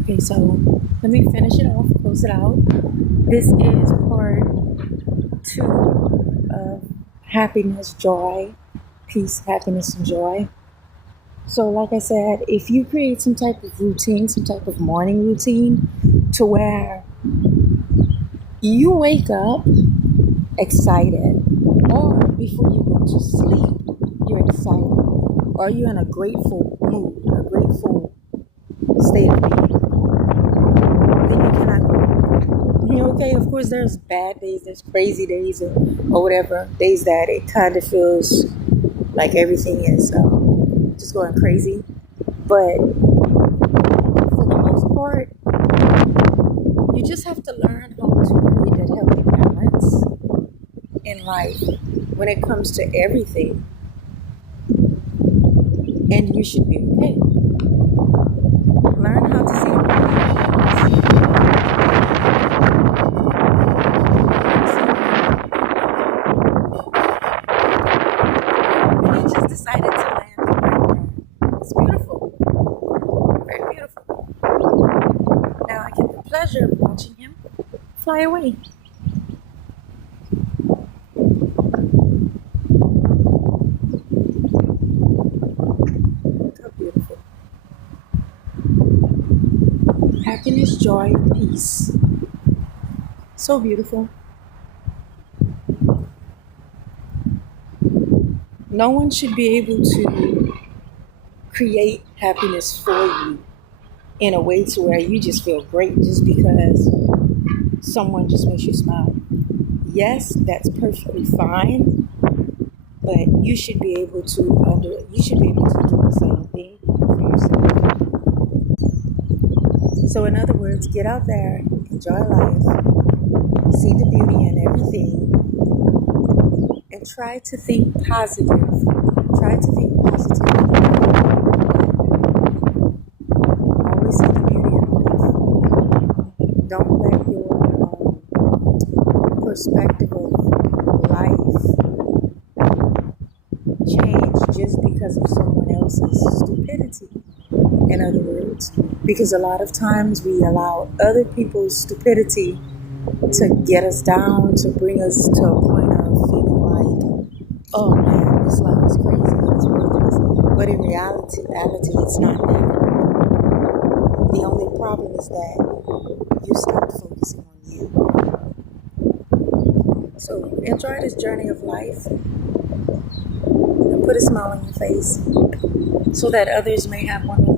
Okay, so let me finish it off, close it out. This is part two of happiness, joy, peace, happiness, and joy. So, like I said, if you create some type of routine, some type of morning routine to where you wake up excited, or before you go to sleep, you're excited, or you're in a grateful mood, a grateful state of being, then you cannot go wrong. Okay, of course, there's bad days, there's crazy days, or whatever, days that it kind of feels like everything is just going crazy. But for the most part, you just have to learn how to create that healthy balance in life when it comes to everything, and you should be okay. Learn how to see the and he just decided to land right there. It's beautiful, very beautiful. Now I get the pleasure of watching him fly away. Look how beautiful. Happiness, joy, peace. So beautiful. No one should be able to create happiness for you in a way to where you just feel great just because someone just makes you smile. Yes, that's perfectly fine, but you should be able to you should be able to do the same thing for yourself. So in other words, get out there, enjoy life, see the beauty in everything, and try to think positive. Try to think positive. Always see the beauty in life. Don't let your perspective of life change just because of someone else's stupidity. In other words, because a lot of times we allow other people's stupidity to get us down, to bring us to a point of feeling like, oh man, this life is crazy, it's worthless. But in reality, it's not that. The only problem is that you stop focusing on you. So enjoy this journey of life and put a smile on your face so that others may have one of their